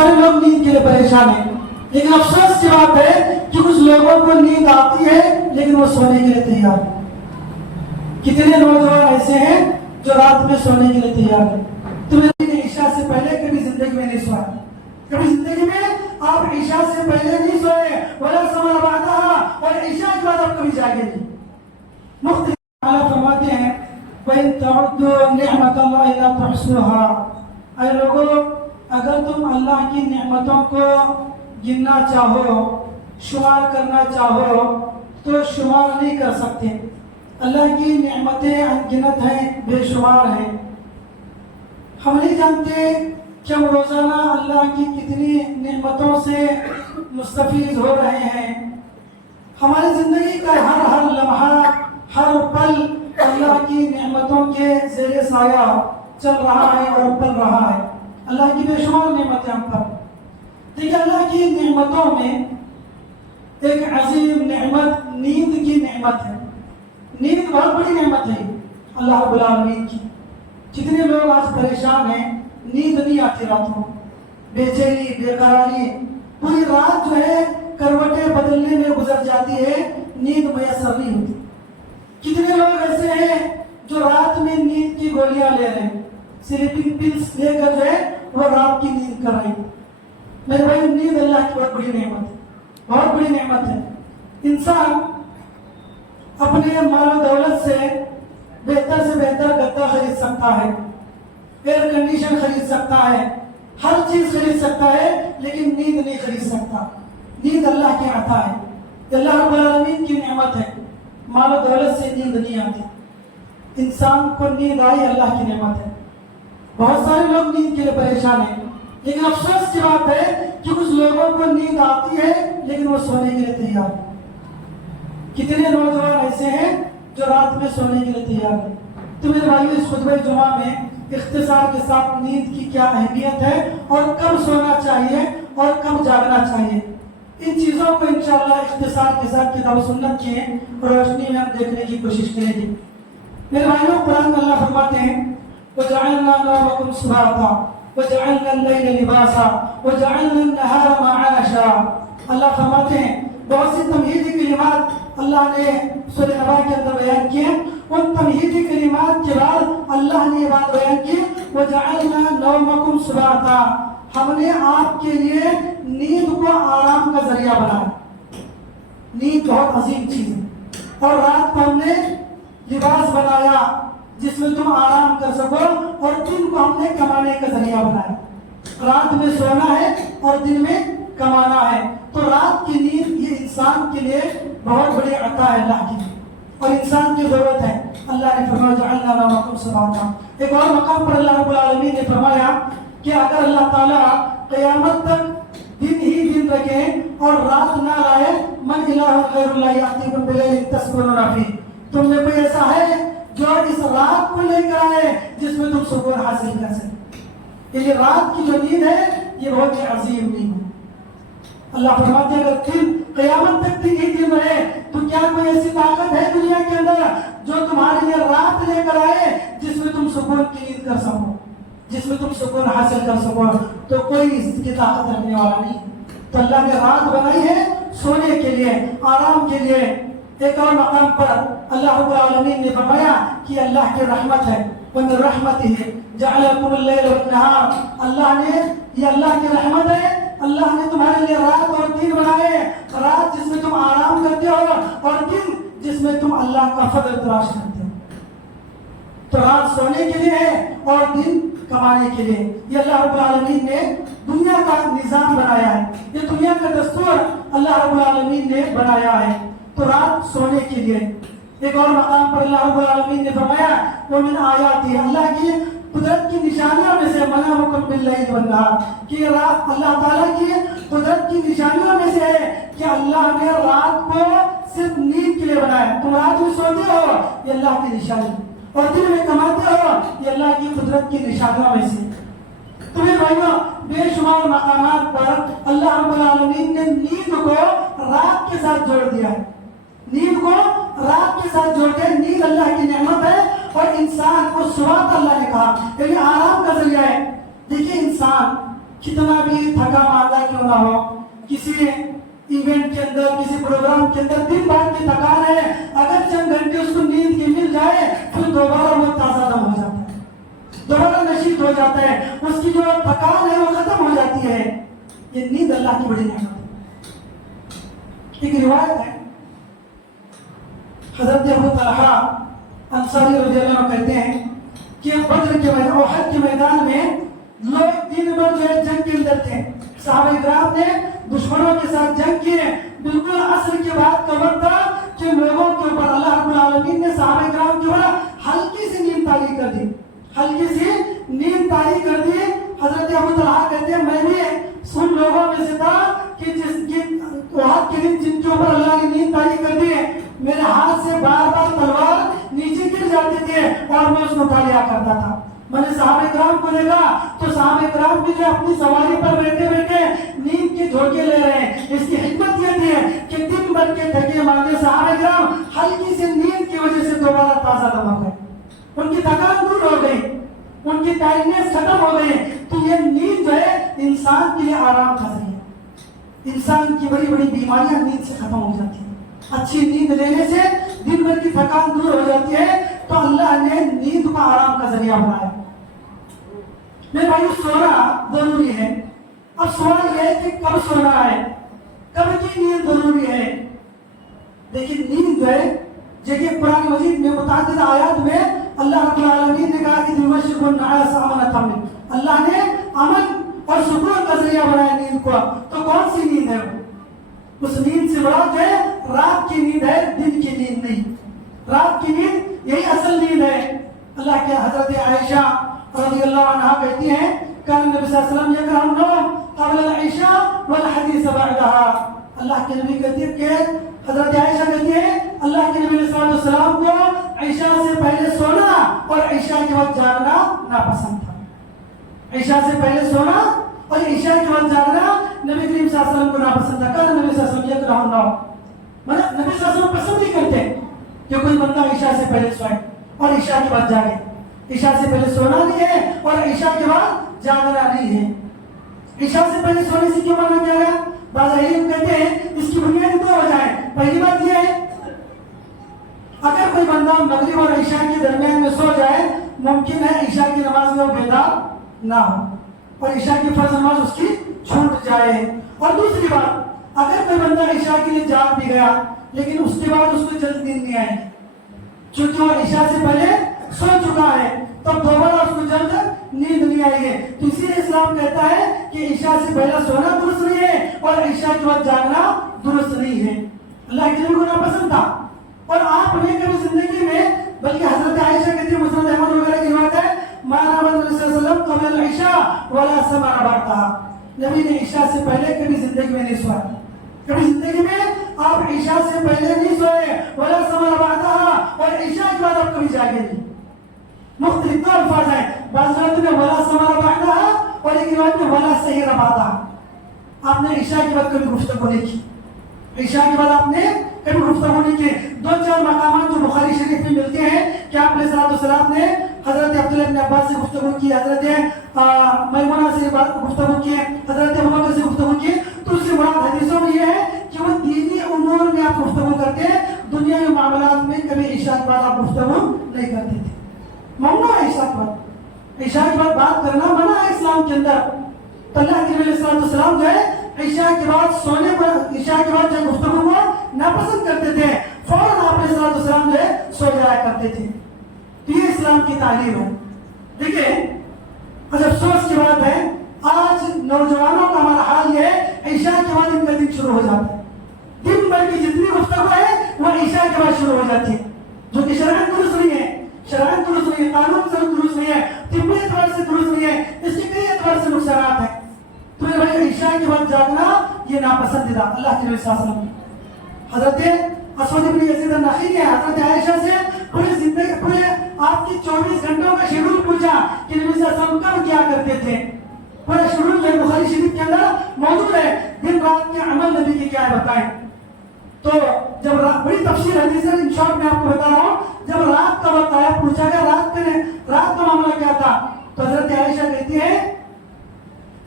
سارے لوگ نیند کے لیے پریشان ہیں، لیکن افسوس کی بات ہے کہ کچھ لوگوں کو نیند آتی ہے لیکن وہ سونے کے لیے تیار ہیں۔ کتنے نوجوان ایسے ہیں جو رات میں سونے کے لیے تیار ہیں؟ تمہیں عشاء سے پہلے کبھی زندگی میں نہیں سویا، کبھی زندگی میں آپ عشاء سے پہلے نہیں سوئے، ولا سما بعدها، اور عشاء کے بعد آپ کبھی جاگے نہیں۔ مختلف تعالیٰ فرماتے ہیں وَإِن تَعُدُّوا نِعْمَةَ اللَّهِ لَا تُحْصُوهَا، اے لوگوں اگر تم اللہ کی نعمتوں کو گننا چاہو، شمار کرنا چاہو تو شمار نہیں کر سکتے۔ اللہ کی نعمتیں انگنت ہیں، بے شمار ہیں۔ ہم نہیں جانتے کہ ہم روزانہ اللہ کی کتنی نعمتوں سے مستفید ہو رہے ہیں۔ ہماری زندگی کا ہر لمحہ، ہر پل اللہ کی نعمتوں کے زیر سایہ چل رہا ہے اور پل رہا ہے۔ اللہ کی بے شمار نعمتیں ہم پر۔ دیکھیں اللہ کی نعمتوں میں ایک عظیم نعمت نیند کی نعمت ہے۔ نیند بہت بڑی نعمت ہے اللہ رب العالمین کی۔ جتنے لوگ آج پریشان ہیں، نیند نہیں آتی راتوں، بے چینی، بے قراری، پوری رات جو ہے کروٹیں بدلنے میں گزر جاتی ہے، نیند میسر نہیں ہوتی۔ کتنے لوگ ایسے ہیں جو رات میں نیند کی گولیاں لے رہے ہیں، سلیپنگ پلس لے کر جو ہے وہ رات کی نیند کر رہے ہیں۔ میرے بھائی نیند اللہ کی بہت بڑی نعمت ہے، بہت بڑی نعمت ہے۔ انسان اپنے مال و دولت سے بہتر گدا خرید سکتا ہے، ایئر کنڈیشن خرید سکتا ہے، ہر چیز خرید سکتا ہے، لیکن نیند نہیں خرید سکتا۔ نیند اللہ کی عطا ہے، اللہ رب العالمین کی نعمت ہے۔ مال و دولت سے نیند نہیں آتی۔ انسان کو نیند آئی اللہ کی نعمت ہے۔ بہت سارے لوگ نیند کے لیے پریشان ہیں، لیکن افسوس کی بات ہے کہ کچھ لوگوں کو نیند آتی ہے لیکن وہ سونے کے لیے تیار ہیں۔ کتنے نوجوان ایسے ہیں جو رات میں سونے کے لیے تیار ہیں؟ تو میرے بھائیو اس خطبہ جمعہ میں اختصار کے ساتھ نیند کی کیا اہمیت ہے اور کب سونا چاہیے اور کب جاگنا چاہیے، ان چیزوں کو انشاءاللہ اختصار کے ساتھ کتاب و سنت کی روشنی میں ہم دیکھنے کی کوشش کریں گے۔ میرے بھائیو قرآن میں اللہ فرماتے ہیں وَجَعَلْنَا نَوْمَكُمْ سُبَاتًا وَجَعَلْنَا اللَّيْلَ لِبَاسًا وَجَعَلْنَا النَّهَارَ مَعَاشًا۔ اللہ فرماتے ہیں بہت سی تمہیدی کلمات اللہ نے سورہ نبا کے اندر بیان کیے، ان تمہیدی کلمات کے بعد اللہ نے یہ بات بیان کی وَجَعَلْنَا نَوْمَكُمْ سُبَاتًا، ہم نے آپ کے لیے نیند کو آرام کا ذریعہ بنایا۔ نیند بہت عظیم چیز ہے، اور رات کو ہم نے لباس بنایا جس میں تم آرام کر سکو، اور دن کو ہم نے کمانے کا ذریعہ بنایا۔ رات میں سونا ہے اور دن میں کمانا ہے، تو رات کی نیند یہ انسان کے لیے بہت بڑی عطا ہے اللہ کی، اور انسان کی ضرورت ہے۔ اللہ نے فرمایا جعلنا نومکم سباتا۔ ایک اور مقام پر اللہ رب العالمین نے فرمایا کہ اگر اللہ تعالیٰ قیامت تک دن ہی دن رکھیں اور رات نہ لائے، من الہ غیر اللہ یاتیکم بلیل تسکنون فیہ، تم میں کوئی ایسا ہے جو اس رات کو لے کر آئے جس میں تم سکون حاصل کر سکتے؟ یہ رات کی جو نیند ہے یہ بہت ہی عظیم نیند ہے۔ اللہ فرماتے ہیں اگر دن قیامت تک دن ہی دن رہے تو کیا کوئی ایسی طاقت ہے دنیا کے اندر جو تمہارے لیے رات لے کر آئے جس میں تم سکون کی نیند کر سکو، جس میں تم سکون حاصل کر سکو؟ تو کوئی اس کی طاقت رکھنے والا نہیں۔ تو اللہ نے رات بنائی ہے سونے کے لیے، آرام کے لیے۔ ایک اور مقام پر اللہ رب العالمین نے فرمایا کہ اللہ کی رحمت ہے، وَمِن رَحْمَتِهِ جَعَلَ لَكُمُ اللَّيْلَ وَالنَّهَارَ، اللہ نے، یہ اللہ کی رحمت ہے، اللہ نے تمہارے لیے رات اور دن بنائے، رات جس میں تم آرام کرتے ہو اور دن جس میں تم اللہ کا فضل تلاش کرتے ہو۔ تو رات سونے کے لیے ہے اور دن کمانے کے لیے۔ یہ اللہ رب العالمین نے دنیا کا نظام بنایا ہے، یہ دنیا کا دستور اللہ رب العالمین نے بنایا ہے۔ تو رات سونے کے لیے۔ ایک اور مقام پر اللہ رب العالمین نے فرمایا وَمِنْ آیَاتِهِ، اللہ کی قدرت کی نشانیوں میں سے مَنَامُكُمْ بِاللَّيْلِ وَالنَّهَارِ، کہ رات اللہ تعالیٰ کی قدرت کی نشانیوں میں سے ہے کہ اللہ نے رات کو صرف نیند کے لیے بنایا۔ تم رات میں سوتے ہو یہ اللہ کی نشانی، اور دن میں کماتے ہو یہ اللہ کی قدرت کی نشانیوں میں سے۔ تمہیں بھائیوں بے شمار مقامات پر اللہ رب العالمین نے نیند کو رات کے ساتھ جوڑ دیا ہے۔ نیند کو رات کے ساتھ جوڑ کے، نیند اللہ کی نعمت ہے اور انسان کو سوات اللہ نے کہا، یعنی آرام کا ذریعہ ہے۔ دیکھیے انسان कितना भी थका मांदा क्यों ना हो, किसी इवेंट के अंदर, किसी प्रोग्राम के अंदर दिन भर की थकान है, अगर चंद घंटे उसको नींद की मिल जाए फिर दोबारा वो ताजा दम हो जाता है, दोबारा नशीद हो जाता है, उसकी जो थकान है वो खत्म हो जाती है। ये नींद अल्लाह की बड़ी नेमत है। एक रिवायत है, हजरत अबू तलहा अंसारी रज़ियल्लाहु अन्हु कहते हैं कि बद्र के मैदान, ओहद के मैदान में लोग दिन भर जो है जंग के अंदर थे, सहाबा-ए-किराम ने दुश्मनों के साथ जंग किए, बिल्कुल असर के बाद का वक्त था कि लोगों के ऊपर अल्लाह रब्बुल आलमीन ने सहाबा-ए-किराम के ऊपर हल्की सी नींद तारी कर दी, हल्की सी नींद तारी कर दी। हजरत अबू तलहा कहते हैं मैं भी उन लोगों में से था कि ओहद के दिन जिनके ऊपर अल्लाह ने नींद तारी कर दी, मेरे हाथ से बार बार तलवार नीचे गिर जाती थी और मैं उसको उठा लिया करता था। मैंने सहाबा-ए-किराम को देखा तो सहाबा-ए-किराम भी जो अपनी सवारी पर बैठे बैठे नींद के झोंके ले रहे हैं। इसकी हिकमत ये थी कि दिन भर के थके मांगे सहाबा-ए-किराम हल्की सी नींद की वजह से दोबारा ताजा दम हो गए, उनकी थकान दूर हो गई, उनकी टायर्डनेस खत्म हो गई। तो ये नींद जो है इंसान के लिए आराम का जरिया, इंसान की बड़ी बड़ी बीमारियां नींद से खत्म हो जाती है। अच्छी नींद लेने से दिन भर की थकान दूर हो जाती है। तो अल्लाह ने नींद को आराम का जरिया बनाया। मेरे भाई सोना जरूरी है। अब सवाल यह है कि कब सोना है, कब की नींद जरूरी है। देखिए नींद जो है, जगह कुरान मजीद में मुतादिद आयत में अल्लाह रब्बुल आलमीन ने कहा कि अल्लाह ने अमन और सुकून का जरिया बनाया नींद को। तो कौन सी नींद है वो? उस नींद से बड़ा जो है रात की नींद है, दिन की नींद नहीं। रात की नींद यही असल नींद है। अल्लाह के हजरत आयशा रज़ियल्लाहु अन्हा कहती हैं कान नबी सल्लल्लाहु अलैहि वसल्लम यकरहु नौम क़ब्ल अल-इशा वल हदीस बअदहा। अल्लाह के नबी कहती है कि हजरत आयशा कहती है अल्लाह के नबी सल्लल्लाहु अलैहि वसल्लम को इशा से पहले सोना और इशा के बाद जागना नापसंद था। इशा से पहले सोना और इशा के बाद जागना नबी करीम सल्लल्लाहु अलैहि वसल्लम को नापसंद था। कान नबी सल्लल्लाहु अलैहि वसल्लम यकरहु नौम, मतलब नबी सल्लल्लाहु अलैहि वसल्लम पसंद नहीं करते कि कोई बंदा इशा से पहले सोए और इशा के बाद जागे। इशा से पहले सोना नहीं है और इशा के बाद जागना नहीं है। इशा से पहले सोने से क्यों मना किया गया? बाज़ इल्म कहते हैं इसकी बुनियादी दो वजह। पहली बात यह है अगर कोई बंदा मगरिब और इशा के दरमियान में सो जाए, मुमकिन है इशा की नमाज में वो बेदार ना हो और इशा की फर्ज नमाज उसकी छूट जाए। और दूसरी बात, अगर कोई बंदा इशा के लिए जाग भी गया लेकिन उसके बाद उसको जल्द नींद नहीं आएगी, क्योंकि वो इशा से पहले सो चुका है, तो दोबारा उसको जल्द नींद नहीं आएगी। तो इसीलिए इस्लाम कहता है कि इशा से पहले सोना दुरुस्त नहीं है और इशा के बाद जागना दुरुस्त नहीं है। अल्लाह के नबी को नापसंद था। और आपने कभी जिंदगी में, बल्कि हजरत आयशा कहती है मुस्नद अहमद वगैरह की रिवायत है, माना नबी सल्लल्लाहु अलैहि वसल्लम क़ब्ल इशा वला समा बअदहा। नबी ने इशा से पहले कभी जिंदगी में नहीं सोया, कभी जिंदगी में आप इशा से पहले नहीं सोए, वला समा बअदहा, और इशा के बाद आप कभी जागे नहीं। मुख्तलिफ दो अल्फाज हैं, बाज़ रिवायत में वला समा बअदहा और एक रिवायत में वला सहरा बअदहा। आपने इशा के बाद कभी गुफ्तगू नहीं की, इशा के बाद आपने कभी गुफ्तगू नहीं की। दो चार मकामात जो बुखारी शरीफ में मिलते हैं कि आप अलैहिस्सलाम ने हजरत अब्दुल्लाह इब्न अब्बास से गुफ्तगू की, हजरत मैमुना से गुफ्तगू की, हजरत अबू बकर से गुफ्तगू की। तो उससे मुराद हदीसों में यह है कि वो दीनी उमूर में आप गुफ्तगू करते हैं, दुनियावी मामलात में कभी इशा के बाद आप गुफ्तगू नहीं करते थे। ममनू है इशा के बाद, इशा के बाद बात करना मना है इस्लाम के अंदर। तो अल्लाह के नबी सल्लल्लाहु अलैहि वसल्लम जो है इशा के बाद सोने पर, इशा के बाद जब गुफ्तगू को नापसंद करते थे, फौरन आप सल्लल्लाहु अलैहि वसल्लम जो है सो जाया करते थे। तो ये इस्लाम की तालीम है। देखिए अच्छा अफसोस की बात है, आज नौजवानों का हमारा हाल ये है, इशा के बाद इनका दिन शुरू हो जाता है। दिन भर की जितनी गुफ्तगू है वो इशा के बाद शुरू हो जाती है, जो कि शरअन दुरुस्त नहीं है, शरअन दुरुस्त नहीं है, कानून से दुरुस्त नहीं है, तिब्बी एतबार से दुरुस्त नहीं है, इसके कई एतबार से नुकसानात है। तो ये भाई इशा के बाद जागना ये नापसंदीदा अल्लाह के नबी सल्लल्लाहु अलैहि वसल्लम। हजरत असवद इब्न यजीद अन-नखई ने हजरत आयशा से पूरी जिंदगी, पूरे आपकी 24 घंटों का शेड्यूल पूछा कि नबी सल्लल्लाहु अलैहि वसल्लम कब क्या करते थे। पूरा शेड्यूल जो बुखारी शरीफ के अंदर मौजूद है, दिन रात के अमल नबी के क्या है बताएं। तो जब बड़ी तफसील हदीस है, इन शॉर्ट में आपको बता रहा हूँ। जब रात का वक्त आया, पूछा गया रात का मामला क्या था, तो हजरत आयशा कहती है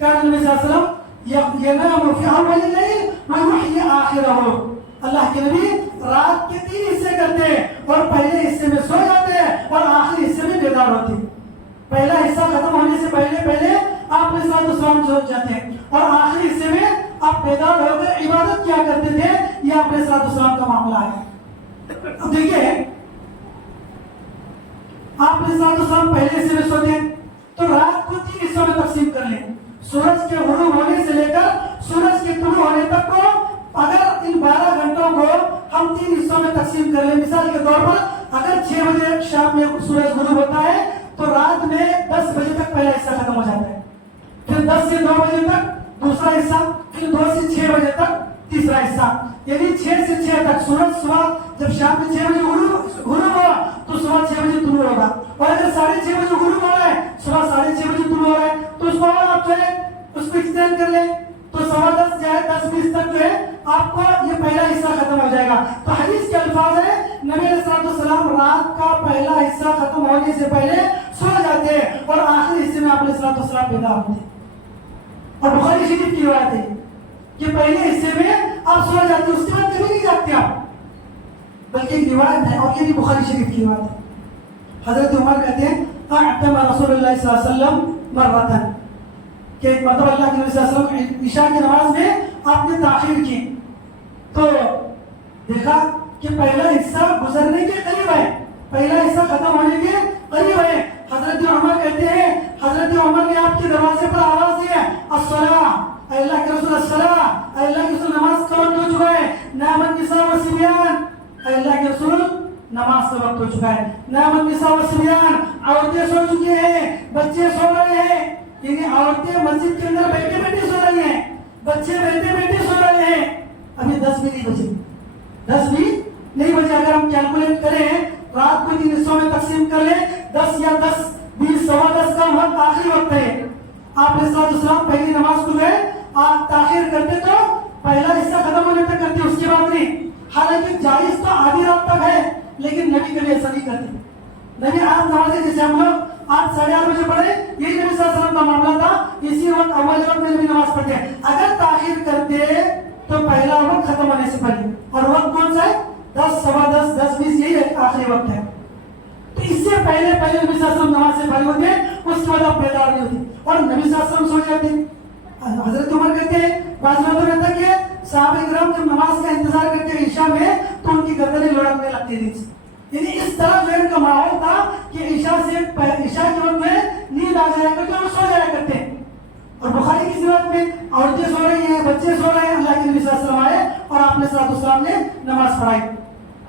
كان النبي صلى الله عليه وسلم ينام في اول الليل ويحيي اخره. اللہ کے نبی رات کے 3 حصے کرتے اور پہلے حصے میں سو جاتے اور آخری حصے میں بیدار ہوتے. پہلا حصہ ختم ہونے سے پہلے آپ نے ساتھ اسلام سو جاتے اور آخری حصے میں آپ بیدار ہو کر عبادت کیا کرتے تھے. یہ آپ نے ساتھ اسلام کا معاملہ ہے. اب دیکھیے آپ نے ساتھ اسلام پہلے حصے میں سوتے تو رات کو 3 حصوں میں تقسیم کر لیں. سورج کے غروب ہونے سے لے کر سورج کے طلوع ہونے تک کو اگر ان 12 گھنٹوں کو ہم 3 حصوں میں تقسیم کر لیں. مثال کے طور پر اگر 6 بجے شام میں سورج غروب ہوتا ہے تو رات میں 10 بجے تک پہلا حصہ ختم ہو جاتا ہے. پھر 10 سے 2 بجے تک دوسرا حصہ, پھر 2 سے 6 بجے تک تیسرا حصہ. یعنی 6 سے 6 تک سورج صبح جب شام میں 6 بجے غروب ہوا تو صبح 6 بجے طلوع ہوگا. اور اگر 6:30 بجے غروب ہو رہا ہے صبح 6:30 بجے طلوع ہو رہا ہے تو اس کو آپ جو ہے اس کو ایکسٹینڈ کر لیں تو 10:15 جو ہے 10:20 تک جو ہے آپ کو یہ پہلا حصہ ختم ہو جائے گا. تو حدیث کے الفاظ ہے نبی علیہ السلام رات کا پہلا حصہ ختم ہونے سے پہلے سو جاتے اور آخری حصے میں آپ علیہ السلام بیدار ہوتے. اور بخاری شریف کی روایت ہے کہ پہلے حصے میں آپ سو جاتے اس کے بعد کبھی نہیں جاگتے آپ, بلکہ ایک روایت ہے اور یہ بھی بخاری شریف کی روایت ہے. حضرت عمر کہتے ہیں اعتم رسول اللہ صلی اللہ علیہ وسلم مرتن کہ ایک مرتبہ اللہ کے نبی صلی اللہ علیہ وسلم عشاء کی نماز میں آپ نے تاخیر کی تو دیکھا کہ پہلا حصہ گزرنے کے قریب ہے, پہلا حصہ ختم ہونے کے قریب ہے. حضرت عمر کہتے ہیں حضرت عمر نے آپ کے دروازے پر آواز دی ہے الصلاۃ, اے اللہ کے رسول الصلاۃ, اے اللہ کے رسول نماز کا وقت ہو چکا ہے. نام النساء والصبیان, اے اللہ کے رسول نماز کا وقت ہو چکا ہے. نام النساء والصبیان, عورتیں سو چکی ہیں, بچے سو رہے ہیں. یعنی عورتیں مسجد کے اندر بیٹھے بیٹھے سو رہی ہیں, بچے بیٹھے بیٹھے سو رہے ہیں. ابھی 10 بھی نہیں بجے, 10 بھی نہیں بجے. اگر ہم کیلکولیٹ کریں رات کو 3 حصوں میں تقسیم کر لیں 10 یا 10 20 10 کا وقت آخری وقت ہے. آپ علیہ السلام پہلی نماز کو جو ہے آپ تاخیر کرتے تو پہلا حصہ ختم ہونے تک کرتے, اس کے بعد نہیں. حالانکہ جائز تو آدھی رات تک ہے لیکن نبی کبھی ایسا نہیں کرتے. نبی آپ نمازیں جیسے ہم لوگ 8 ساڑھے 8 بجے پڑھے یہی نبی صلی اللہ علیہ وسلم کا معاملہ تھا. اسی وقت اول وقت میں نبی نماز پڑھتے. اگر تاخیر کرتے تو پہلا وقت ختم ہونے سے پہلے, اور وقت کون سا ہے 10 سوا 10 10 20 یہی آخری وقت ہے. تو اس سے پہلے نبی صلی اللہ علیہ وسلم نماز سے فارغ ہوتے اس کے بعد آپ بیدار نہیں ہوتے اور نبی صلی اللہ علیہ وسلم سو جاتے. حضرت عمر کہتے ہیں بعض لوگوں نے کہا کہ صحابہ کرام جب نماز کا انتظار کرتے عشاء میں تو ان کی گردنیں لڑکنے لگتی تھی. یعنی اس طرح جو ان کا ماحول تھا کہ عشاء کے وقت میں نیند آ جایا کرتے اور سو جایا کرتے. اور بخاری کی روایت میں عورتیں سو رہی ہیں, بچے سو رہے ہیں, اللہ کے نبی صلی اللہ علیہ وسلم آئے اور آپ نے صلی اللہ علیہ وسلم نے نماز پڑھائی.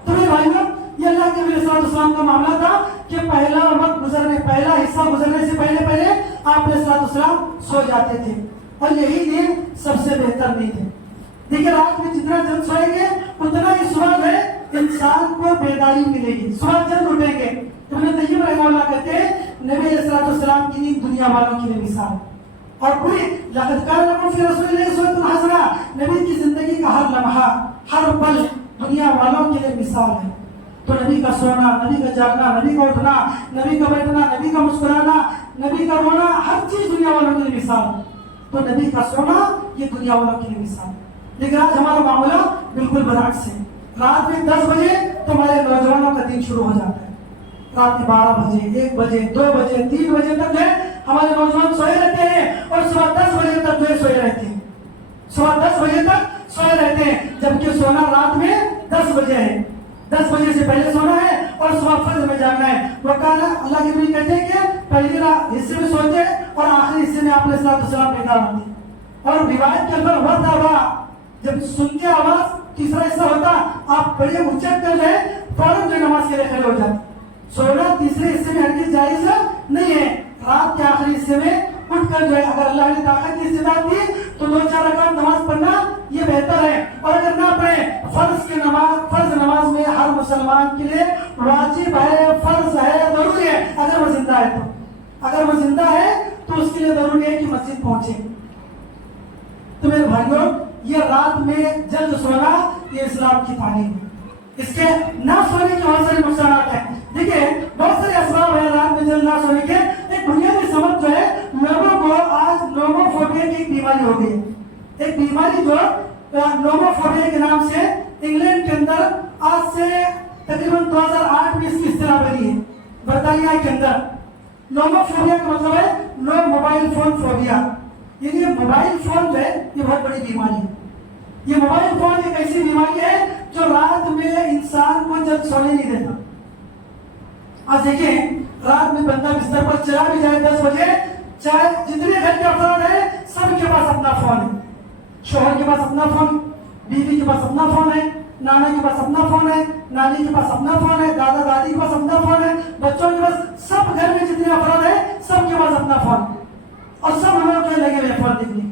تو میرے بھائیوں یہ اللہ کے نبی صلی اللہ علیہ وسلم کا معاملہ تھا کہ پہلا وقت گزرنے پہلا حصہ گزرنے سے پہلے آپ نے صلی اللہ علیہ وسلم سو جاتے تھے اور یہی نیند سب سے بہتر نیند ہے. دیکھیں رات میں جتنا جلد سوئیں گے اتنا ہی صبح جو ہے انسان کو بیداری ملے گی, صبح جلد اٹھیں گے. ابن قیم رحمہ اللہ کہتے ہیں نبی علیہ الصلوۃ والسلام کی نیند دنیا والوں کی مثال اور پوری لقد کان لکم فی رسول اللہ اسوۃ حسنہ, نبی کی زندگی کا ہر لمحہ ہر پل دنیا والوں کے لیے مثال ہے. تو نبی کا سونا, نبی کا جاگنا, نبی کا اٹھنا, نبی کا بیٹھنا, نبی کا مسکرانا, نبی کا رونا, ہر چیز دنیا والوں کے لیے مثال ہے. تو نبی کا سونا یہ دنیا والوں کے لیے مثال ہے. لیکن آج ہمارا معاملہ بالکل برعکس ہے. رات میں 10 بجے تو ہمارے نوجوانوں کا دن شروع ہو جاتا ہے. رات میں 12 بجے 1 بجے 2 بجے 3 بجے تک جو ہمارے نوجوان سوئے رہتے ہیں اور صبح 10 بجے تک جو سوئے رہتے ہیں, صبح 10 بجے تک سوئے رہتے ہیں, جبکہ سونا رات میں 10 بجے ہے. 10 بجے سے پہلے سونا ہے اور صبح فجر میں جاگنا ہے. وکانا اللہ کے نبی کہتے ہیں کہ پہلی حصے میں سوتے اور آخری حصے میں آپ نے صلی اللہ علیہ وسلم بیدار ہوتے. اور روایت کے اندر وقت آوا جب سنتے آواز تیسرا حصہ ہوتا آپ بڑے اچک کر جو فوراً جو نماز کے لیے کھڑے ہو جاتے. سونا تیسرے حصے میں ہرگز جائز نہیں ہے. رات کے آخری حصے میں اٹھ کر جو ہے اگر اللہ نے طاقت کی استطاعت دی تو 2-4 رکعت نماز پڑھنا یہ بہتر ہے. اور اگر نہ پڑھے فرض نماز میں ہر مسلمان کے لیے واجب ہے, فرض ہے, ضروری ہے. اگر وہ زندہ ہے اگر وہ زندہ ہے تو اس کے لیے ضروری ہے کہ مسجد پہنچے. تو میرے بھائیوں یہ رات میں جلد سونا یہ اسلام کی تعلیم ہے. اس کے نہ سونے کے بہت سارے نقصانات ہیں. دیکھیے بہت سارے اسباب ہیں رات میں جلد نہ سونے کے. ایک بنیادی سبب جو ہے لوگوں کو آج नोमोफोबिया की एक बीमारी हो गई है। एक बीमारी जो नोमोफोबिया के नाम से इंग्लैंड के अंदर आज से तकरीबन 2008 में इसकी इस्तेलाह बनी है बर्तानिया के अंदर। नोमोफोबिया का मतलब है नो मोबाइल फोन फोबिया, यानी मोबाइल फोन जो है ये बहुत बड़ी बीमारी है। ये मोबाइल फोन एक ऐसी बीमारी है जो रात में इंसान को जब सोने नहीं देता। आज देखिए रात में बंदा बिस्तर पर चला भी जाए 10 बजे, चाहे जितने घर के अफराद है सबके पास अपना फोन है। शोहर के पास अपना फोन, बीवी के पास अपना फोन है, नाना के पास अपना फोन है, नानी के पास अपना फोन है, दादा दादी के पास अपना फोन है, बच्चों के पास, सब घर में जितने अफराद है सबके पास अपना फोन। और सब लोग जो लगे हुए फोन देखने,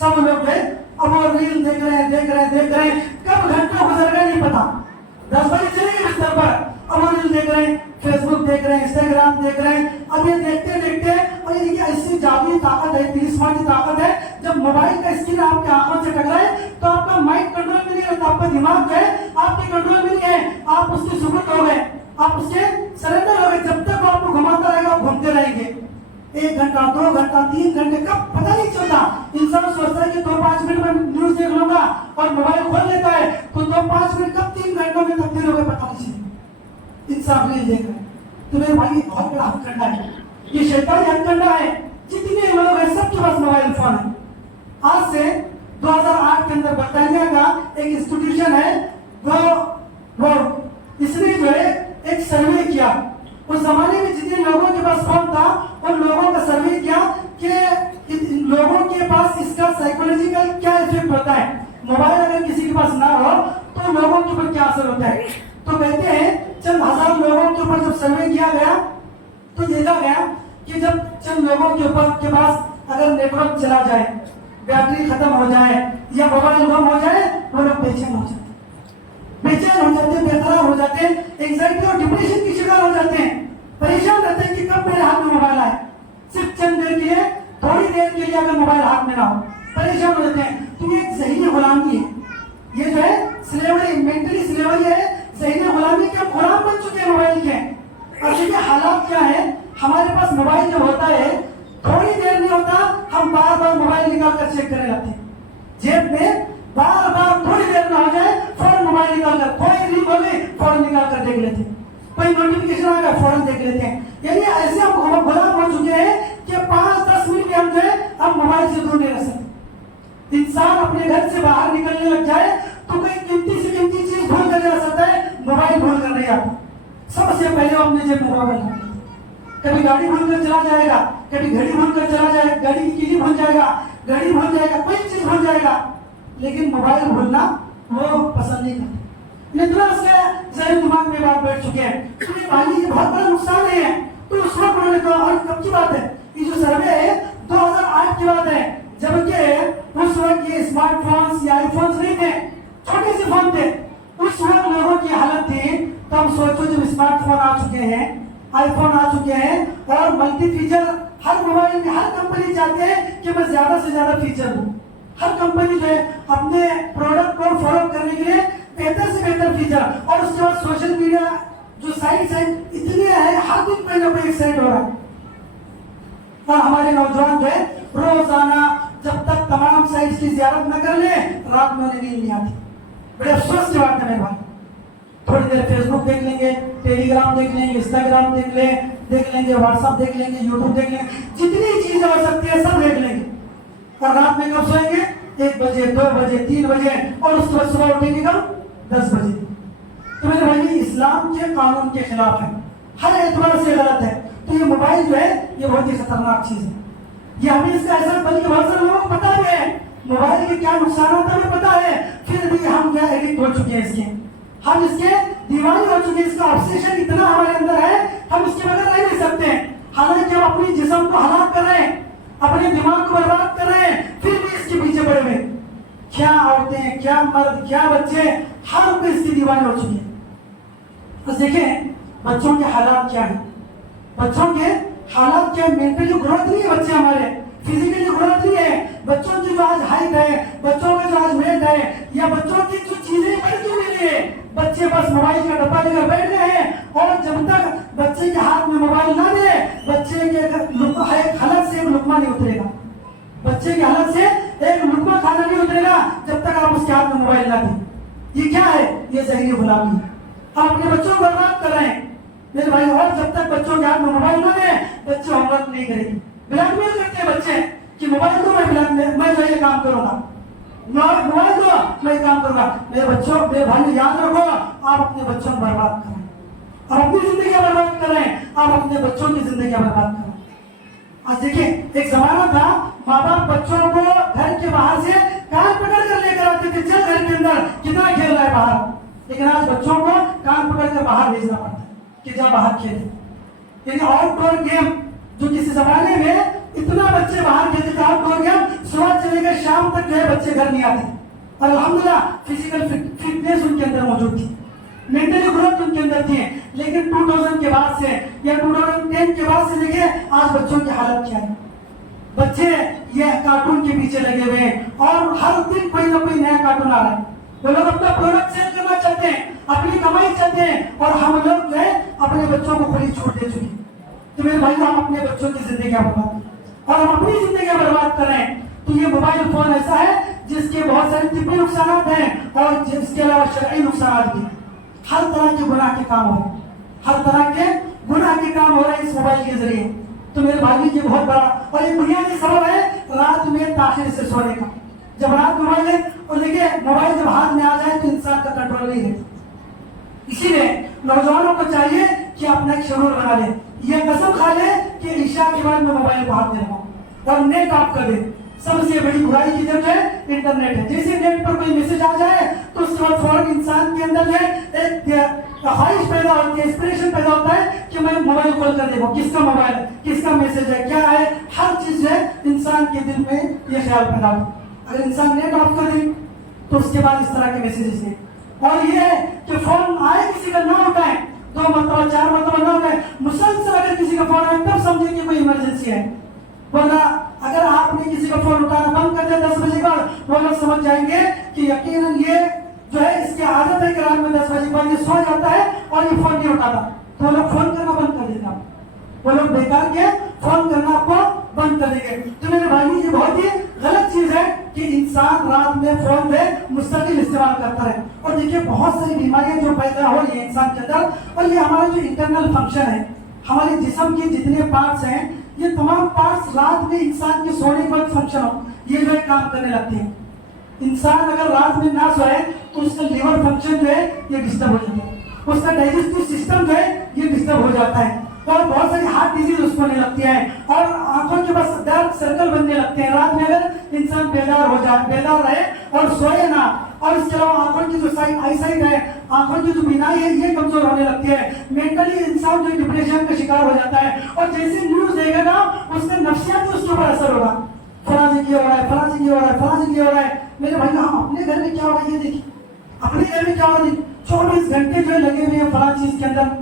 सब लोग है अब वो रील देख रहे हैं, कब घंटा गुजर गया नहीं पता। 10 बजे चले गए बिस्तर पर, अब वो रील देख रहे हैं, फेसबुक देख रहे हैं, इंस्टाग्राम देख रहे हैं। अब ये देखते देखते और ये देखिए ऐसी जादुई ताकत है, तिलिस्मानी ताकत है, जब मोबाइल का स्क्रीन आपकी आंखों से टकराए तो आपका माइंड कंट्रोल में नहीं रहता, आपका दिमाग जो है आपके कंट्रोल में नहीं है, आप उसके सुपुर्द हो गए, आप उसके सरेंडर हो गए। जब तक वो आपको घुमाता रहेगा आप घूमते रहेंगे। 1 घंटा 2 घंटा 3 घंटे कब पता नहीं चलता। इंसान सोचता है कि 2-5 मिनट में न्यूज देख लूंगा और मोबाइल खोल लेता है, तो 2-5 मिनट कब 3 घंटों में तब्दील हो गए पता नहीं चलता। इंसान रील देख रहे हैं तो मेरे भाई बहुत बड़ा हथकंडा है, ये शैतानी हथकंडा है। जितने लोग हैं सबके पास मोबाइल फोन है। आज से 2008 के अंदर बर्तानिया का एक इंस्टीट्यूशन है वो इसने जो है एक सर्वे किया। उस जमाने में जितने लोगों के पास फोन था उन लोगों का सर्वे किया कि लोगों के पास इसका साइकोलॉजिकल क्या इफेक्ट होता है। मोबाइल अगर किसी के पास ना हो तो लोगों के ऊपर क्या असर होता है। तो कहते हैं चंद हजार लोगों के ऊपर जब सर्वे किया गया तो देखा गया कि जब चंद लोगों के ऊपर के पास अगर नेटवर्क चला जाए, बैटरी खत्म हो जाए या मोबाइल गुम हो जाए, वो लोग बेचैन हो जाते, बेकरार हो जाते, एंजाइटी और डिप्रेशन की शिकार हो जाते हैं, परेशान रहते हैं कि कब मेरे हाथ में मोबाइल आए। सिर्फ चंद देर के लिए, थोड़ी देर के लिए अगर मोबाइल हाथ में ना हो परेशान हो जाते हैं। तो ये एक ज़हनी गुलामी है, ये जो है स्लेवरी, मेंटली स्लेवरी है, ज़हनी गुलामी के गुलाम बन चुके हैं मोबाइल के। और देखिए हालात क्या है, हमारे पास मोबाइल जो होता है थोड़ी देर नहीं होता हम बार बार मोबाइल निकाल कर चेक करने लगते हैं। जेब में बार बार थोड़ी देर ना हो जाए फौरन मोबाइल निकाल कर, कोई लिंक हो गई फौरन निकाल कर देख लेते हैं, कोई नोटिफिकेशन आ गया फौरन देख लेते हैं। यानी ऐसे हम गुलाम हो चुके हैं कि 5-10 मिनट हम जो है अब मोबाइल से दूर नहीं रह सकते। इंसान अपने घर से बाहर निकलने लग जाए तो कोई कीमती से कीमती चीज भूल कर जा सकता है, मोबाइल भूल कर नहीं आता। सबसे पहले वो अपने जेब में मोबाइल रखते, कभी गाड़ी भूल कर चला जाएगा, कभी घड़ी भूल कर चला जाएगा, गाड़ी की कीली भूल जाएगा, घड़ी भूल जाएगा, कोई चीज भूल जाएगा, लेकिन मोबाइल भूलना वो पसंद नहीं करते। इतना से जहन दिमाग में बात बैठ चुके हैं। तो ये भाई ये बहुत बड़ा नुकसान है। तो उस वक्त उन्होंने कहा, और कब की बात है, ये जो सर्वे है 2008 की बात है, जबकि उस वक्त ये स्मार्टफोन्स या आईफोन्स नहीं थे, छोटे से फोन थे। उस वक्त लोगों की हालत थी, तब सोचो जब स्मार्टफोन आ चुके हैं, आईफोन आ चुके हैं और मल्टी फीचर हर मोबाइल में, हर कंपनी चाहते हैं कि मैं ज्यादा से ज्यादा फीचर दूं। हर कंपनी जो है अपने प्रोडक्ट को फॉलो करने के लिए बेहतर से बेहतर फीचर, और उसके बाद सोशल मीडिया जो साइट्स हैं इतने हैं, हर दिन कोई ना कोई एक साइट हो रहा है। और हमारे नौजवान जो है रोजाना जब तक तमाम साइट्स की ज़ियारत न कर ले रात में उन्हें नींद नहीं आती। बड़े अफसोस की बात है मेरे भाई। थोड़ी देर फेसबुक देख लेंगे, टेलीग्राम देख लेंगे, इंस्टाग्राम देख लेंगे, व्हाट्सएप देख लेंगे, यूट्यूब देख लेंगे, जितनी चीजें हो सकती है सब देख लेंगे। और रात में कब सोएंगे? 1 बजे, 2 बजे, 3 बजे, और उसके बाद सुबह उठेंगे कब? 10 बजे। तो मेरे भाई इस्लाम के कानून के खिलाफ है, हर एतबार से गलत है। तो ये मोबाइल जो है ये बहुत ही खतरनाक चीज है। ये हमें इसका ऐसा, बल्कि बहुत सारे लोगों को पता भी है मोबाइल के क्या नुकसान होता है, हमें पता है, फिर भी हम क्या एडिक्ट हो चुके हैं इसके, हम इसके दीवाने हो चुके हैं। इसका ऑब्सेशन इतना हमारे अंदर है, हम इसके बगैर रह नहीं सकते। हालांकि हम अपनी जिस्म को हलाक कर रहे हैं, अपने दिमाग को बर्बाद कर रहे हैं, फिर भी इसके पीछे पड़े हुए। क्या औरतें, क्या मर्द, क्या बच्चे, हर कोई इसके दीवाने हो चुके हैं। बस देखें बच्चों के हालात क्या है, बच्चों के हालात क्या, मेंटली ग्रोथ नहीं है बच्चे हमारे, फिजिकली ग्रोथ नहीं है। बच्चों की जो आज हाइट है, बच्चों का जो आज वेट है, या बच्चों की जो चीजें बढ़ क्यों नहीं रही है, बच्चे बस मोबाइल का डब्बा लेकर बैठ गए हैं। और जब तक बच्चे के हाथ में मोबाइल ना दे, बच्चे के हलक से एक लुकमा नहीं उतरेगा। बच्चे की हालत से एक लुकमा खाना नहीं उतरेगा जब तक आप उसके हाथ में मोबाइल ना दें। ये क्या है? ये जहरी गुलामी है। आप अपने बच्चों को बर्बाद कर रहे हैं मेरे भाई। और जब तक बच्चों के हाथ में मोबाइल ना दें, बच्चे होमवर्क नहीं करेंगे। ब्लैकमेल करते हैं बच्चे कि मोबाइल दो, मैं जो ये काम करूंगा, मोबाइल दो, मैं काम करूंगा। मेरे बच्चों, मेरे भाई याद रखो, आप अपने बच्चों को बर्बाद कर रहे हैं, आप अपनी जिंदगी बर्बाद कर रहे हैं, आप अपने बच्चों की जिंदगी बर्बाद कर रहे हैं। आज देखिए, एक जमाना था माँ बाप बच्चों को घर के बाहर से कान पकड़ कर लेकर आते थे, चल घर के अंदर कितना खेल रहा है बाहर। लेकिन आज बच्चों को कान पकड़ कर बाहर भेजना पड़ता है कि जा बाहर खेले। यानी आउटडोर गेम जो किसी जमाने में इतना बच्चे बाहर खेलते थे, आउटडोर गेम सुबह चले गए शाम तक जो है बच्चे घर नहीं आते। और अल्हम्दुलिल्लाह फिजिकल फिटनेस उनके अंदर मौजूद थी, मेंटली ग्रोथ उनके अंदर थी। लेकिन 2000 के बाद से या 2010 के बाद से देखिए आज बच्चों की हालत क्या है। बच्चे ये कार्टून के पीछे लगे हुए हैं और हर दिन कोई ना कोई नया कार्टून आ रहा है। वो लोग अपना प्रोडक्ट सेल करना चाहते हैं, अपनी कमाई चाहते हैं, और हम लोग जो है अपने बच्चों को खुली छूट दे चुके। तो मेरे भाई, हम अपने बच्चों की जिंदगी बर्बाद और हम अपनी जिंदगी बर्बाद कर रहे हैं। तो ये मोबाइल फोन ऐसा है जिसके बहुत सारे तिब्बी नुकसान हैं और जिसके अलावा शरई नुकसान भी। हर तरह के गुनाह के काम हो रहे हैं, हर तरह के गुनाह के काम हो रहे हैं इस मोबाइल के जरिए। तो मेरे भाई, ये बहुत बड़ा और ये बुनियादी सबब है रात में ताखिर से सोने का। जब रात मोबाइल है, और देखिए मोबाइल जब हाथ में आ जाए तो इंसान का कंट्रोल नहीं रहता। इसीलिए नौजवानों को चाहिए कि अपना एक शेड्यूल बना ले, ये कसम खा ले कि ईशा के बाद मैं मोबाइल को हाथ में लगाऊं और नेट ऑफ कर दे। सबसे बड़ी बुराई की जब है इंटरनेट है। जैसे नेट पर कोई मैसेज आ जाए तो उसके बाद फौरन इंसान के अंदर जो एक ख्वाहिश पैदा होती है, इंस्पिरेशन पैदा होता है कि मैं मोबाइल कॉल कर देखो, किसका मोबाइल, किसका मैसेज है, क्या है। हर चीज है इंसान के दिल में ये ख्याल पैदा होता है। अगर इंसान नेट ऑफ कर दे तो उसके बाद इस तरह के मैसेजेस नहीं। और ये है कि फोन आए किसी का ना उठाए, 2 मरतबा 4 मरतबा ना उठाए, मुसलसल अगर किसी का फोन आए तब समझे कि कोई इमरजेंसी है। वरना अगर आपने किसी का फोन उठाना बंद कर दिया 10 बजे का, वो लोग समझ जाएंगे कि यकीनन ये जो है इसकी आदत है कि रात में 10 बजे के बाद ये सो जाता है और ये फोन नहीं उठाता, तो वो लोग फोन करना बंद कर देता। वो लोग बेकार के फोन करना आपको बंद कर देंगे। तो मेरे भाई, ये बहुत ही गलत चीज है कि इंसान रात में फोन में मुस्तकिल इस्तेमाल करता है। और देखिए बहुत सारी बीमारियां जो पैदा हो रही है इंसान के अंदर, और ये हमारा जो इंटरनल फंक्शन है, हमारे जिस्म के जितने पार्ट्स हैं, ये तमाम पार्ट्स रात में इंसान के सोने के वक्त फंक्शन हो, ये जो है काम करने लगते हैं। इंसान अगर रात में ना सोए तो उसका लिवर फंक्शन जो है ये डिस्टर्ब हो जाता है, उसका डाइजेस्टिव सिस्टम जो है ये डिस्टर्ब हो जाता है, और बहुत सारी हार्ट डिजीज उसको होने लगती है, और आंखों के पास डार्क सर्कल बनने लगते हैं। रात में अगर इंसान बेदार रहे और सोए ना, और इसके अलावा आंखों की जो आई साइट है, आंखों की जो बीनाई है, ये कमजोर होने लगती है। मेंटली इंसान जो डिप्रेशन का शिकार हो जाता है, और जैसे न्यूज देखेगा उसका नफ्सियात उसके ऊपर असर होगा, फलां जी हो रहा है, फलां जी हो रहा है, फलां जी हो रहा है। मेरे भाई, हम अपने घर में क्या हो रहा है ये देखिए, अपने घर में क्या हो रहा है। 24 घंटे जो है लगे हुए हैं फलां चीज के अंदर,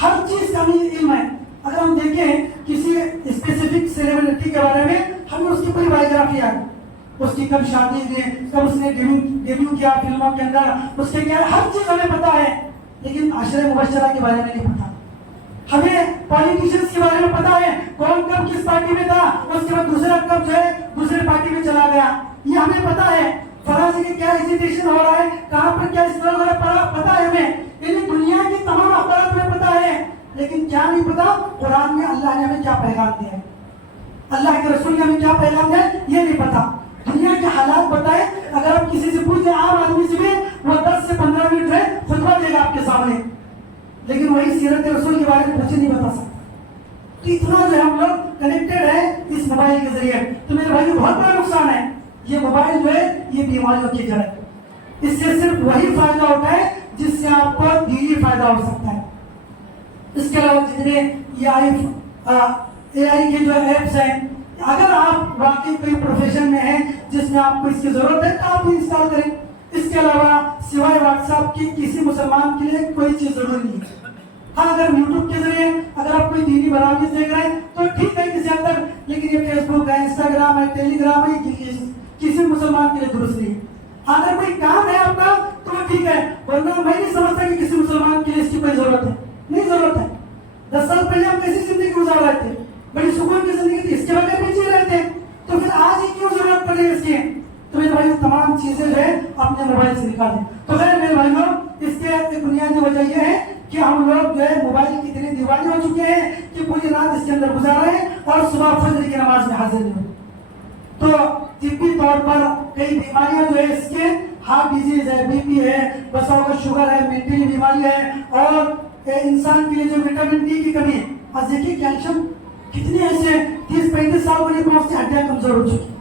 हर चीज का हमें इल्म है। अगर हम देखें किसी स्पेसिफिक सेलिब्रिटी के बारे में, हमें उसकी पूरी बायोग्राफी है, उसकी कब शादी हुई, कब उसने डेब्यू किया फिल्मों के अंदर, उसके क्या, हर चीज हमें पता है। लेकिन अशरे मुबशरा के बारे में नहीं पता। हमें पॉलिटिशियंस के बारे में पता है, कौन कब किस पार्टी में था, उसके बाद दूसरा कब जो है दूसरे पार्टी में चला गया, ये हमें पता है। फलां जी के क्या एजुकेशन हो रहा है, कहाँ पर क्या इस्तेमाल हो रहा है, पता है हमें। यानी दुनिया की तमाम अखबार में पता है, लेकिन क्या नहीं पता कुरान में अल्लाह ने हमें क्या पैगाम दिया है, अल्लाह के रसूल ने हमें क्या पैगाम दिया है, ये नहीं पता। दुनिया के हालात बताए, अगर आप किसी से पूछ लें, आम आदमी से भी, वो 10 से 15 मिनट है खुतबा देगा आपके सामने, लेकिन वही सीरत रसूल के बारे में कुछ नहीं बता सकता। तो इतना जो हम लोग कनेक्टेड है इस मोबाइल के जरिए। तो मेरे भाई, बहुत बड़ा नुकसान है ये मोबाइल जो है, ये बीमारियों की जड़ है। इससे सिर्फ वही फायदा होता है जिससे आपको दीनी फायदा हो सकता है। इसके अलावा जितने AI के जो एप्स हैं, अगर आप वाकई कोई प्रोफेशन में हैं जिसमें आपको इसकी जरूरत है तो आप इंस्टॉल करें। इसके अलावा सिवाय व्हाट्सएप की किसी मुसलमान के लिए कोई चीज जरूरी नहीं है। हाँ, अगर यूट्यूब के जरिए अगर आप कोई दीनी बरामद देख रहे हैं तो ठीक है किसी हद तक, लेकिन ये फेसबुक है, इंस्टाग्राम है, टेलीग्राम है, किसी मुसलमान के लिए दुरुस्त नहीं है। अगर कोई काम है आपका तो ठीक है, वरना मैं नहीं समझता कि किसी मुसलमान के लिए इसकी कोई जरूरत है, नहीं जरूरत है। 10 साल पहले हम कैसी जिंदगी गुजार रहे थे, बड़ी सुकून की जिंदगी थी, इसके बगैर भी जी रहे थे, तो फिर آج ہی کیوں ضرورت پڑی اس کی؟ تو میرے بھائی تمام چیزیں جو ہے اپنے موبائل سے نکال دیں. تو خیر میرے بھائیوں اس کے ایک بنیادی وجہ یہ ہے کہ ہم لوگ جو ہے موبائل کی اتنے دیوانے ہو چکے ہیں کہ پوری رات اس کے اندر گزار رہے ہیں اور صبح فجر کی نماز میں حاضر نہیں ہوتے. تو طبی طور پر کئی بیماریاں جو ہے اس کے ہارٹ ڈیزیز ہے, بی پی ہے, بسا کا شوگر ہے, مینٹلی بیماری ہے, اور انسان کے لیے جو وٹامن ڈی کی کمی ہے. آج دیکھیے کیلشیم کتنے ایسے 30-35 سال والی پہنچ سے ہڈیاں کمزور ہو چکی.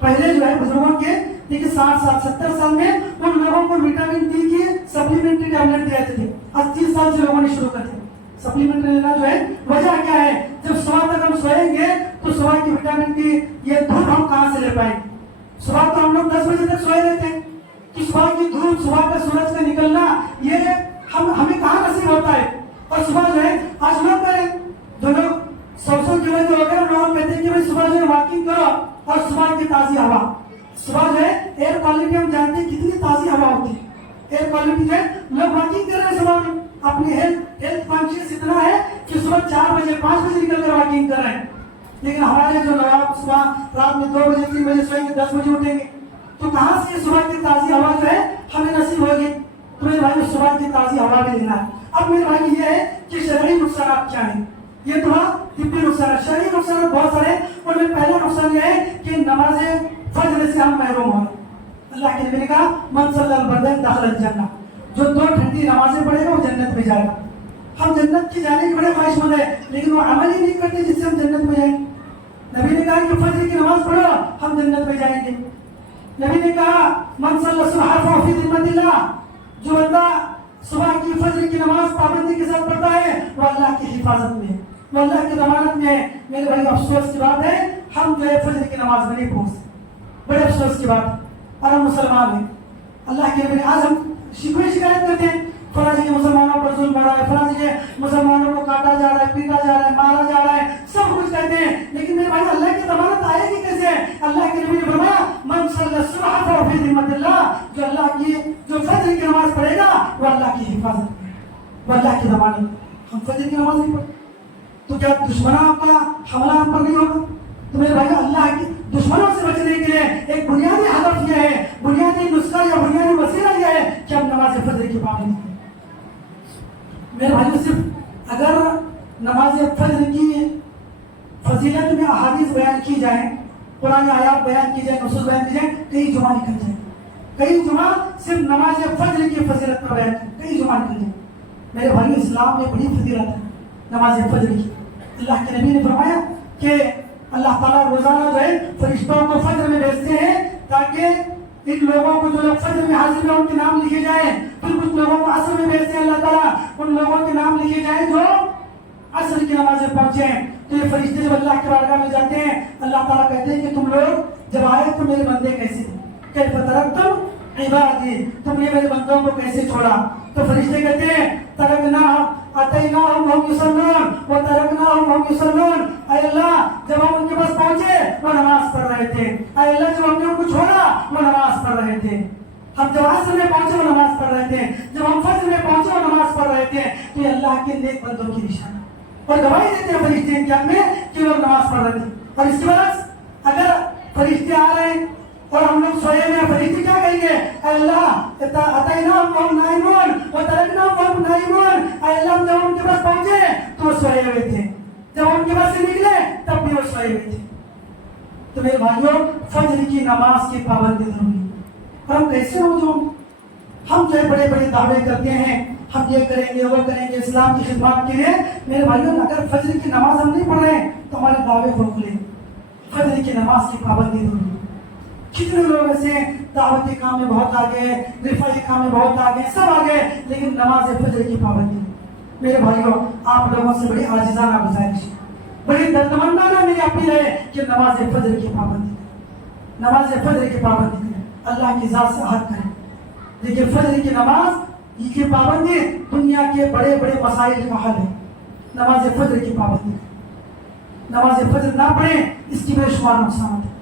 پہلے جو ہے بزرگوں کے دیکھیے 60 سال 70 سال میں ان لوگوں کو وٹامن ڈی کی سپلیمنٹری ٹیبلٹ دیتے تھے. آج 30 سال سے لوگوں نے شروع کر دیا سپلیمنٹ لینا. جو ہے وجہ کیا ہے؟ جب صبح تک ہم سوئیں گے تو صبح کی وٹامن ڈی یہ دھوپ ہم کہاں سے لے پائیں گے؟ صبح تو ہم لوگ 10 بجے تک سوئے رہتے ہیں کہ صبح کی دھوپ, صبح کا سورج کا نکلنا یہ ہمیں کہاں نصیب ہوتا ہے؟ اور صبح جو ہے آج لوگ کریں جو لوگ 100 کلو جو ہو گئے لوگ کہتے ہیں کہ بھائی صبح جو ہے واکنگ کرو اور صبح کی تازی ہوا. صبح جو ہے ایئر کوالٹی ہم جانتے ہیں کتنی تازی ہوا ہوتی ہے. ایئر کوالٹی جو ہے لوگ واکنگ کر رہے ہیں صبح میں, اپنی ہیلتھ کانشیس اتنا ہے کہ صبح 4 بجے 5 بجے نکل کر واکنگ کر رہے ہیں. لیکن ہمارے جو نواب صبح رات میں 2 بجے 3 بجے سوئیں گے 10 بجے اٹھیں گے, تو کہاں سے صبح کی تازی ہوا جو ہے ہمیں نصیب ہوگی؟ تو میرے بھائی صبح کی تازی ہوا بھی لینا ہے. اب میرے بھائی یہ ہے کہ شرعی نقصانات کیا ہیں؟ یہ تھوڑا طبی نقصانات. شرعی نقصانات بہت سارے, اور میں پہلا نقصان یہ ہے کہ نماز فجر سے ہم محروم ہو رہے ہیں. اللہ کے نبی نے کہا من صلی البردین دخل الجنہ, جو 2 ٹھنڈی نمازیں پڑھے گا وہ جنت میں جائے گا. ہم جنت کی جانے کے بڑے خواہش مند ہیں لیکن وہ عمل ہی نہیں کرتے جس سے ہم جنت میں جائیں. نبی نے کہا کہ فجر کی نماز پڑھو ہم جنت میں جائیں گے. نبی نے کہا من صلی الصبح فی ذمۃ اللہ, جو بندہ صبح کی فجر کی نماز پابندی کے ساتھ پڑھتا ہے وہ اللہ کی حفاظت میں ہے, وہ اللہ کی ضمانت میں ہے. میرے بھائی افسوس کی بات ہے ہم جو ہے فجر کی نماز میں نہیں پہنچتے, بڑے افسوس کی بات ہے. اور ہم مسلمان ہیں, اللہ کے نبی آج ہم شکایت کرتے ہیں فلاں جگہ مسلمانوں پر ظلم ہو رہا ہے, فلاں جگہ مسلمانوں کو کاٹا جا رہا ہے, پیٹا جا رہا ہے, مارا جا رہا ہے, سب کچھ کہتے ہیں. لیکن میرے بھائی اللہ کی ضمانت آئے گی کیسے؟ اللہ کے نبی نے فرمایا من صلی الصبح فی ذمۃ اللہ, جو اللہ کی جو فجر کی نماز پڑھے گا وہ اللہ کی حفاظت میں, وہ اللہ کی ضمانت. ہم فجر کی نماز نہیں پڑھتے تو کیا دشمنوں کا حملہ ہم پر نہیں ہوگا؟ تو میرے بھائی اللہ کی دشمنوں سے بچنے کے لیے ایک بنیادی ہدف یہ ہے, بنیادی نسخہ یا بنیادی وسیلہ یہ ہے کہ ہم نماز فجر کی پابندی کریں. میرے بھائی صرف اگر نماز فجر کی فضیلت میں احادیث بیان کی جائیں, قرآن آیات بیان کی جائیں, نصوص بیان کی جائیں, کئی جمعہ نکل جائیں. کئی جمعہ صرف نماز فجر کی فضیلت پر بیان کریں, کئی جمعہ نکل جائیں. میرے بھائی اسلام میں بڑی فضیلت ہے نماز فجر کی. اللہ کے نبی نے فرمایا کہ اللہ تعالیٰ روزانہ جو ہے فرشتوں کو فجر میں بھیجتے ہیں تاکہ ان لوگوں کو جو لوگ فجر میں حاضر ہیں ان کے نام لکھے جائیں. پھر کچھ لوگوں کو عصر میں بھیجتے ہیں اللہ تعالیٰ, ان لوگوں کے نام لکھے جائیں جو عصر کی نماز میں پہنچے ہیں. تو یہ فرشتے جب اللہ کے بارگاہ میں جاتے ہیں اللہ تعالیٰ کہتے ہیں کہ تم لوگ جب آئے تو میرے بندے کیسے تھے, کیف ترکتم عبادی, تم نے میرے بندوں کو کیسے چھوڑا؟ تو فرشتے کہتے ہیں ترکناہم اتیناہم وہم یصلون وترکناہم وہم یصلون. اے اللہ جب ہم ان کے پاس پہنچے وہ نماز پڑھ رہے تھے, اے اللہ جب ہم نے ان کو چھوڑا وہ نماز پڑھ رہے تھے. ہم جب عصر میں پہنچے وہ نماز پڑھ رہے تھے, جب ہم فجر میں پہنچے وہ نماز پڑھ رہے تھے. تو یہ اللہ کے نیک بندوں کی نشانی اور گواہی دیتے ہیں فرشتے انجام میں کہ وہ نماز پڑھ رہے تھے. اور اس کے برعکس اگر فرشتے آ رہے ہیں اور ہم لوگ سوئے ہوئے ہیں, فرشتے کیا کہیں گے؟ اے اللہ اتیناہم وہم نائمون وترکناہم وہم نائمون. اے اللہ جب ان کے پاس پہنچے تو وہ سوئے ہوئے تھے, جب ان کے پاس سے نکلے تب بھی وہ سوئے ہوئے تھے. تو میرے بھائیوں فجر کی نماز کی پابندی ضروری ہے. اور ہم کیسے ہو جو ہم جو بڑے بڑے دعوے کرتے ہیں ہم یہ کریں گے وہ کریں گے اسلام کی خدمات کے لیے. میرے بھائیوں اگر فجر کی نماز ہم نہیں پڑھ رہے ہیں تو ہمارے دعوے کھوکھلے. فجر کی نماز کی پابندی ضروری ہے. کتنے لوگ ایسے دعوتی کام میں بہت آگے, رفائی کام میں بہت آگے, سب آگے, لیکن نماز فجر کی پابندی. میرے بھائیوں آپ لوگوں سے بڑی عاجزانہ گزارش ہے, بڑی دردمندانہ میری اپیل ہے کہ نماز فجر کی پابندی کریں, نماز فجر کی پابندی کریں, اللہ کی ذات سے عہد کریں. دیکھیے فجر کی نماز کی پابندی دنیا کے بڑے بڑے مسائل کا حل ہے. نماز فجر کی پابندی کریں, نماز فجر نہ پڑھیں اس کی بے شمار نقصانات ہیں.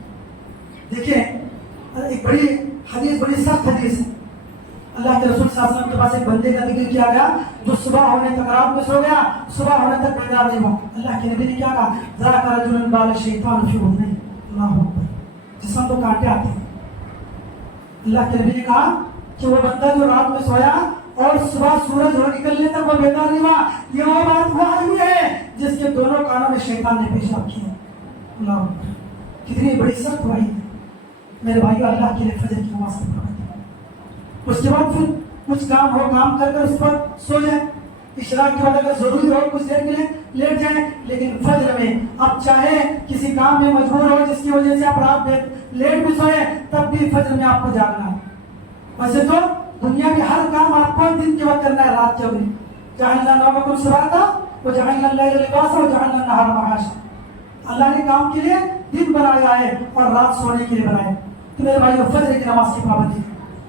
دیکھیں ایک بڑی حدیث, بڑی سخت حدیث ہے. اللہ کے رسول صلی اللہ علیہ وسلم کے پاس ایک بندے کا ذکر کیا گیا جو صبح ہونے تک رات میں سو گیا, صبح ہونے تک بیدار نہیں ہوا. اللہ کے نبی نے کیا کہا؟ ذرا کا رجل بال الشیطان فی اذنیہ. اللہ اکبر. जिसम को कांटे आते हैं। अल्लाह के नबी ने कहा कि वो बंदा जो रात में सोया और सुबह सूरज हो निकलने तक वो बेदार नहीं हुआ, ये वो बात वाही है जिसके दोनों कानों में शैतान ने पेशाब किया। अल्लाह, कितनी बड़ी सख्त वाही है मेरे भाइयों। अल्लाह के लिए फजर की नमाज पढ़ो, उसके बाद फिर कुछ काम हो, काम कर कर उस पर सो जाए। इशराक के बाद अगर जरूरी हो कुछ देर के लिए लेट जाए, लेकिन फजर में आप चाहे किसी काम में मजबूर हो जिसकी वजह से आप रात में लेट भी सोए, तब भी फजर में आपको जागना है। वैसे तो दुनिया में हर काम आपको दिन के वक्त करना है, रात के वक्त। जअलना नौमकुम सुबाता व जअलना लैला लिबासा व जअलना नहारा मआशा। अल्लाह ने काम के लिए दिन बनाया है और रात सोने के लिए बनाया। तो मेरे भाइयों, फजर की नमाज की पाबंदी,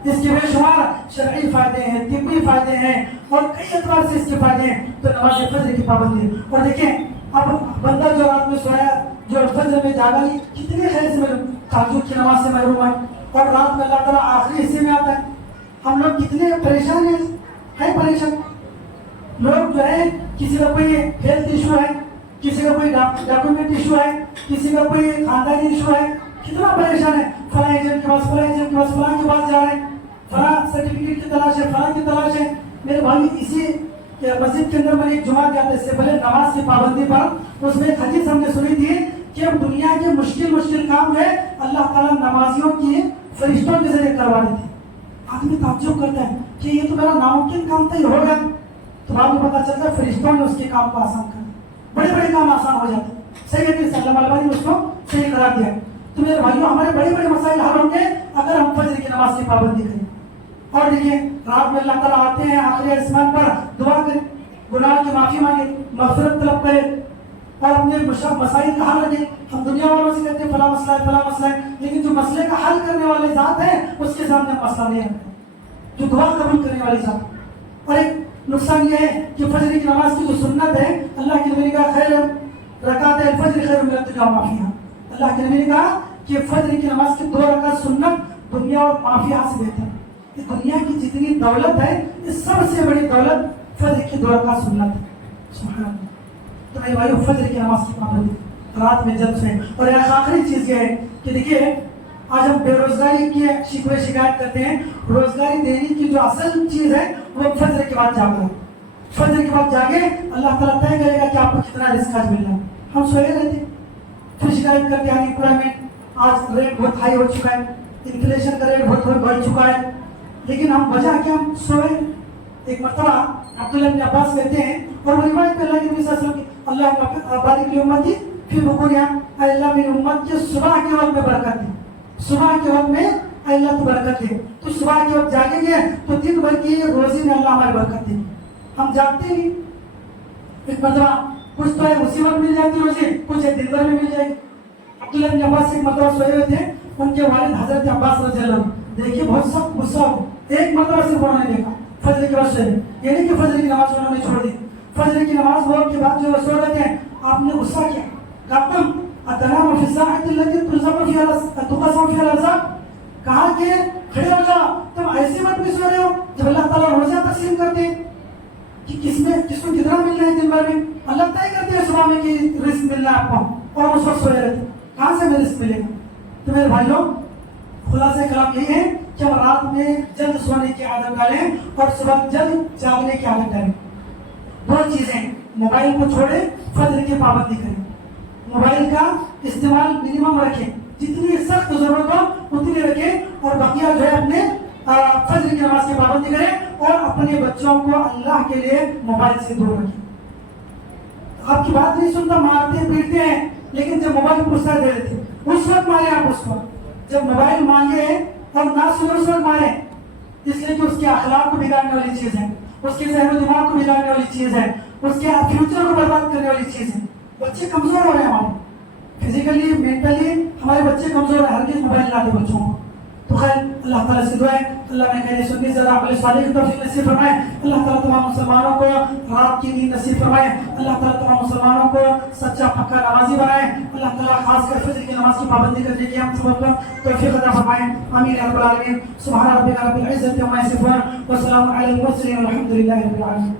इसके बेशुमार शरई फायदे हैं, तिब्बी फायदे हैं और कई एतबार से इसके फायदे हैं। तो नमाज फजर की पाबंदी। और देखें, अब बंदा जो रात में सोया, जो फजर में जागा नहीं, कितने खैर से ताजुद की नमाज से महरूम है। और रात में अल्लाह ताला आखिरी हिस्से में आता है। हम लोग कितने परेशान हैं परेशान। लोग जो है, किसी का कोई हेल्थ इशू है, किसी का कोई डॉक्यूमेंट इशू है, किसी का कोई खानदानी इशू है, कितना परेशान है। फला एजेंट के पास, फला एजेंट के पास, फला के पास जा रहे हैं, फला सर्टिफिकेट की तलाश है, फला की तलाश है। मेरे भाई, इसी मस्जिद के अंदर मैंने एक जुमा किया था इससे पहले नमाज की पाबंदी पर। उसमें एक हदीस हमने सुनी थी कि अब दुनिया के मुश्किल काम है अल्लाह ताला नमाजियों की फरिश्तों के जरिए करवा देते। आदमी ताज्जुब करता है कि ये तो मेरा नामुमकिन काम था, ये हो गया। तो बाद में पता चलता है फरिश्तों ने उसके काम को आसान कर दिया, बड़े बड़े काम आसान हो जाते। सही है कि अल्लाह ने उसको सही करा दिया। तो मेरे भाइयों, हमारे बड़े बड़े मसाइल हल होंगे अगर हम फजर की नमाज की पाबंदी करें। और देखिए, रात में अल्लाह ताला आते हैं, आखिरी आसमान पर दुआ करें, गुनाह की माफी मांगे, मगफिरत तलब करें और अपने मसाइल का हल रखें। हम दुनिया वालों से कहते हैं फला मसला है, फला मसला है, लेकिन जो मसले का हल करने वाले जात है उसके सामने मसला नहीं रखते, जो दुआ कबूल करने वाली जात। और एक नुकसान ये है कि फजर की नमाज की जो सुन्नत है, अल्लाह के नबी का खैर रकात फजर खैर मिन दुनिया व माफिहा। अल्लाह के नबी ने कहा कि फजर की नमाज की 2 रकात सुन्नत दुनिया और माफिया से बेहतर। ये दुनिया की जितनी दौलत है, इस सबसे बड़ी दौलत फजर की 2 रकात सुन्नत है। सुभान अल्लाह। तो मेरे भाइयों, फजर की नमाज की पाबंदी, रात में जल्द से। और एक आखिरी चीज ये है कि देखिए, आज हम बेरोजगारी की शिकायत करते हैं। रोजगारी देने की जो असल चीज है वो फजर के बाद जागना। फजर के बाद जागे, अल्लाह ताला तय करेगा कि आपको कितना रिस्क आज मिलना है। हम सोए रहते, फिर शिकायत करते हैं अनएम्प्लॉयमेंट, आज रेट बहुत हाई हो चुका है, इन्फ्लेशन का रेट बहुत बढ़ चुका है, लेकिन हम वजह क्या, हम सोए। एक मरतबा अब्दुल्लाह इब्न अब्बास कहते हैं, और वो रिवायत पे अल्लाह के नबी सल्लल्लाहु अलैहि वसल्लम की, अल्लाह बारिक ली उम्मती फिर बुकुरिया, अल्लाह मेरी उम्मत के सुबह के वक्त में बरकत दे, सुबह के वक्त में अल्लाह की बरकत दे। तो सुबह के वक्त जागेंगे तो दिन भर की रोजी में अल्लाह हमारी बरकत दे। हम जागते नहीं। एक मरतबा कुछ तो है उसी वक्त मिल जाती रोजी, कुछ है दिन भर में मिल जाएगी। अब्दुल्लाह इब्न अब्बास एक मरतबा सोए हुए थे, उनके वालिद हजरत अब्बास रज़ियल्लाहु अन्हु देखिए बहुत सख्त गुस्सा हो, एक मरतबा सिर्फ उन्होंने देखा फजर की वजह से, ये नहीं कि फजर की नमाज उन्होंने छोड़ दी। फजर की नमाज हो के बाद जो सो रहे थे, आपने गुस्सा किया, कहा अतनाम फी साअति लती तुज़म फीहा तुक़सम फीहा अर्ज़ाक़, कहा कि खड़े हो जाओ, तुम ऐसे वक्त में सो रहे हो जब अल्लाह ताला रोजा तकसीम करते हैं कि किसको कितना मिलना है दिन भर में। अल्लाह तय करते हैं सुबह में कि रिस्क मिलना है आपको, और उस वक्त सोए रहते, कहाँ से रिस्क मिलेगा। तो मेरे भाइयों, खुलासा कलाम यही है कि हम रात में जल्द सोने की आदत डालें और सुबह जल्द जागने की आदत डालें। 2 चीजें, मोबाइल को छोड़े, फजर की पाबंदी करें। मोबाइल का इस्तेमाल मिनिमम रखें, जितनी सख्त जरूरत हो उतनी रखें, और बकिया जो है अपने फजर की नमाज की पाबंदी करें और अपने बच्चों को अल्लाह के लिए मोबाइल से दूर रखें। आपकी बात नहीं सुनता, मारते पीटते हैं, लेकिन जब मोबाइल पूछता दे देते, उस वक्त मारे आप उसको। जब मोबाइल मांगे और ना सुने उस वक्त मारे, इसलिए कि उसके अखलाक को बिगाड़ने वाली चीज है, उसके ज़हन दिमाग को बिगाड़ने वाली चीज है, उसके फ्यूचर को बर्बाद करने वाली चीज है। बच्चे कमजोर हो रहे हैं, हमारे फिजिकली मेंटली हमारे बच्चे कमजोर है। हरगिज़ मोबाइल ना दे बच्चों को। तो खैर, अल्लाह ताला से दुआ है अल्लाह में कहने सुनने से अमल सालिह की तौफीक नसीब फरमाए। अल्लाह ताला तमाम मुसलमानों को रात की नींद नसीब फरमाए। अल्लाह ताला तमाम मुसलमानों को सच्चा पक्का नमाजी बनाए। अल्लाह ताला खासकर फजर की नमाज की पाबंदी करने की हम सबको तौफीक अता फरमाए। आमीन या रब्बल आलमीन। सुभान रब्बिका रब्बिल इज्जति अम्मा यसिफून व सलामुन अलल मुरसलीन वल्हम्दुलिल्लाहि रब्बिल आलमीन।